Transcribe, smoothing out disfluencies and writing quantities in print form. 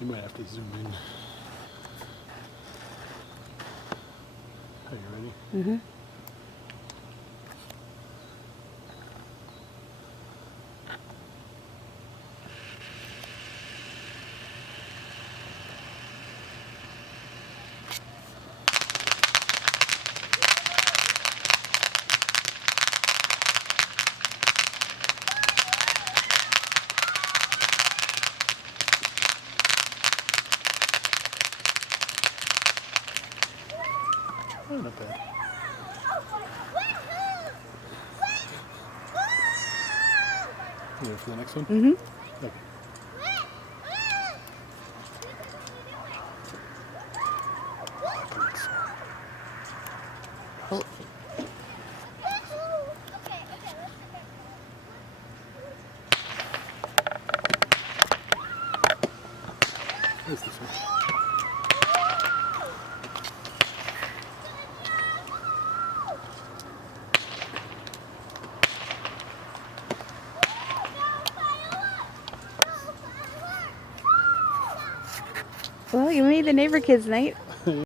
You might have to zoom in. Are you ready? Mm-hmm. Oh, not bad. You ready for the next one? Mm-hmm. Okay. Birds. Oh. Where's this one? Well, you made the neighbor kids night.